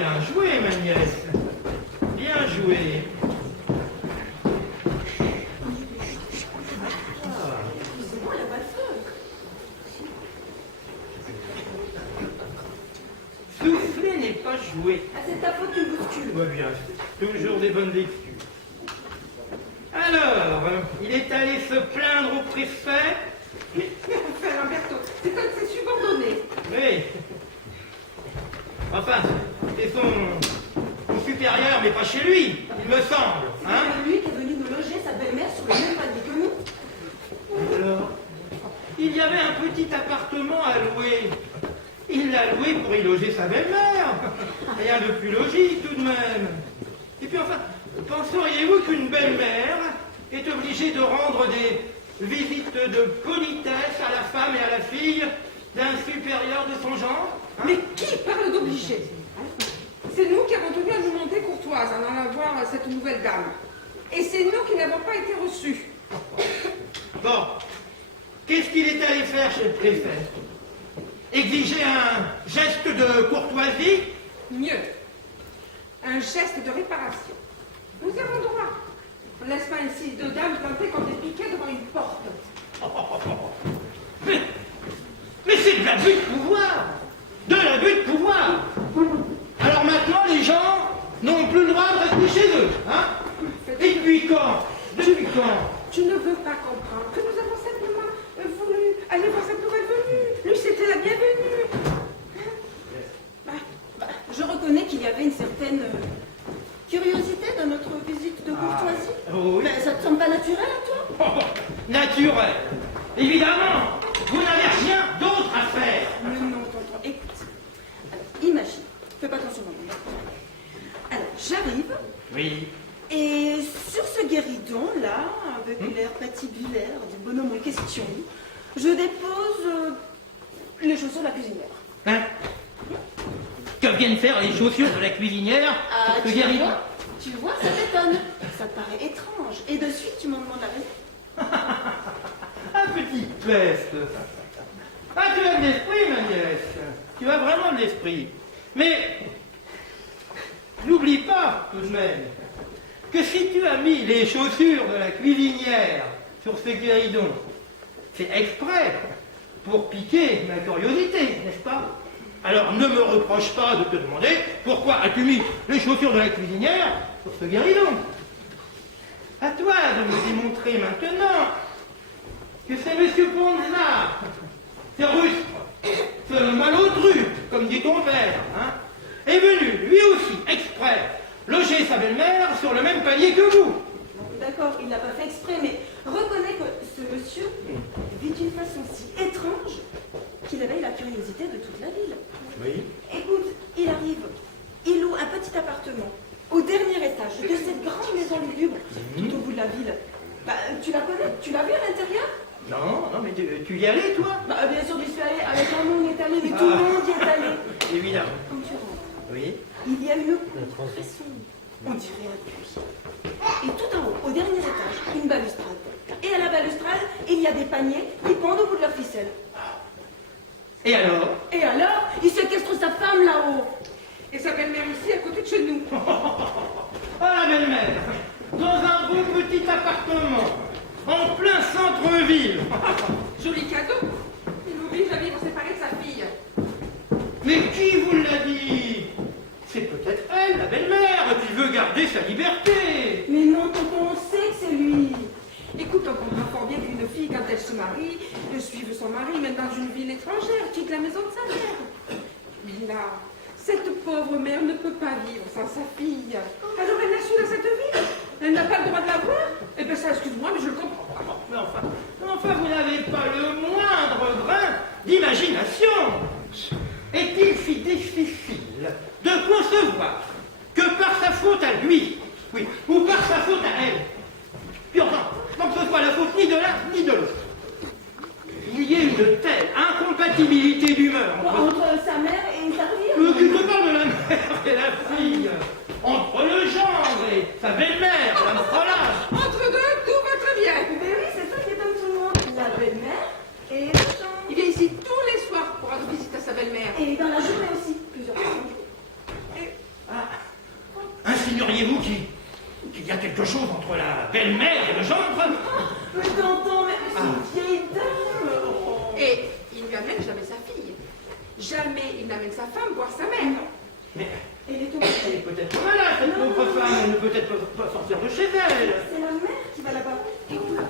bien joué, ma nièce. Bien joué. C'est bon, il n'y a pas de feu. Souffler n'est pas jouer. Ah, c'est ta faute, tu me bouscules. Va bien, toujours des bonnes excuses. Alors, il est allé se plaindre au préfet. Enfin, Lamberto, c'est un de ses subordonnés. Oui. Enfin, c'est son supérieur, mais pas chez lui, il me semble. Hein? C'est lui qui est venu nous loger sa belle-mère sur le même palier que nous. Alors, il y avait un petit appartement à louer. Il l'a loué pour y loger sa belle-mère. Rien de plus logique tout de même. Et puis enfin, penseriez-vous qu'une belle-mère est obligée de rendre des visites de politesse à la femme et à la fille d'un supérieur de son genre? Hein? Mais qui parle d'obligé? C'est nous qui avons tenu à nous monter courtoises en allant voir cette nouvelle dame. Et c'est nous qui n'avons pas été reçus. Bon, qu'est-ce qu'il est allé faire chez le préfet? Exiger un geste de courtoisie? Mieux, un geste de réparation. Nous y avons droit. On ne laisse pas ici deux dames plantées comme des piquets devant une porte. Mais c'est de l'abus de pouvoir! De l'abus de pouvoir! Alors maintenant, les gens n'ont plus le droit de rester chez eux, hein? Et depuis quand? Depuis quand? Tu ne veux pas comprendre que nous avons simplement voulu aller voir cette nouvelle venue. Lui, c'était la bienvenue. Je reconnais qu'il y avait une certaine curiosité dans notre visite de courtoisie. Oui. Mais ça te semble pas naturel à toi? Naturel! Évidemment! Vous n'avez rien d'autre à faire! Mais non, tonton, écoute. Alors, imagine, fais pas attention, maman. Alors, j'arrive. Oui. Et sur ce guéridon-là, avec l'air patibulaire du bonhomme en question, je dépose les chaussures de la cuisinière. Hein? Que viennent faire les chaussures de la cuisinière sur ce guéridon? Tu vois, ça t'étonne. Ça te paraît étrange. Et de suite, tu m'en demandes la raison. Ah, petite peste! Ah, tu as de l'esprit, ma nièce! Tu as vraiment de l'esprit. Mais, n'oublie pas, tout de même, que si tu as mis les chaussures de la cuisinière sur ce guéridon, c'est exprès pour piquer ma curiosité, n'est-ce pas? Alors ne me reproche pas de te demander pourquoi as-tu mis les chaussures de la cuisinière sur ce guéridon. À toi de me démontrer maintenant que c'est M. Ponza, ce rustre, ce malotru, comme dit ton père, hein, est venu, lui aussi, exprès, loger sa belle-mère sur le même palier que vous. D'accord, il n'a pas fait exprès, mais reconnais que ce monsieur vit d'une façon si étrange qu'il éveille la curiosité de toute la ville. Oui. Écoute, il arrive, il loue un petit appartement au dernier étage de cette grande maison lugubre tout au bout de la ville. Bah, tu la connais? Tu l'as vu à l'intérieur? Non, mais tu y allais, toi? Bah, bien sûr, j'y suis allée. Avec un monde y est allé, mais tout le monde y est allé. Évidemment. Quand tu rentres, Oui. il y a une cour très sombre. On dirait un puits. Et tout en haut, au dernier étage, une balustrade. Et à la balustrade, il y a des paniers qui pendent au bout de leur ficelle. Et alors? Et alors, il séquestre sa femme là-haut. Et sa belle-mère ici, à côté de chez nous. Ah, la belle-mère, dans un beau petit appartement, en plein centre-ville. Joli cadeau. Il l'oblige à vivre séparé de sa fille. Mais qui vous l'a dit? C'est peut-être elle, la belle-mère, qui veut garder sa liberté. Mais non, tonton, on sait que c'est lui. Écoute, on comprend fort bien qu'une fille, quand elle se marie, de suivre son mari, même dans une ville étrangère, quitte la maison de sa mère. Mais là, cette pauvre mère ne peut pas vivre sans sa fille. Alors elle l'a su dans cette ville. Elle n'a pas le droit de la voir. Eh bien ça, excuse-moi, mais je le comprends pas. Mais enfin, vous n'avez pas le moindre grain d'imagination. Est-il si difficile de concevoir que par sa faute à lui, oui, ou par sa faute à elle, puis enfin, sans que ce soit la faute ni de l'un ni de l'autre, il y ait une telle incompatibilité d'humeur Entre sa mère et sa fille? Qui te parle de la mère et la fille, entre le gendre et sa belle-mère, la frelage. Entre deux, tout va très bien. Mais oui, c'est ça qui étonne tout le monde. La belle-mère et le gendre. Il vient ici tous les soirs pour rendre visite à sa belle-mère. Et dans la journée aussi, plusieurs fois par jour. croyez-vous qu'il y a quelque chose entre la belle-mère et le gendre? Mais tonton, mais c'est une vieille dame. Oh. Et il ne lui amène jamais sa fille. Jamais il n'amène sa femme voir sa mère. Mais Elle est au elle est peut-être malade, cette pauvre femme. Elle ne peut être pas sortir de chez elle. C'est la mère qui va là-bas. Et on l'a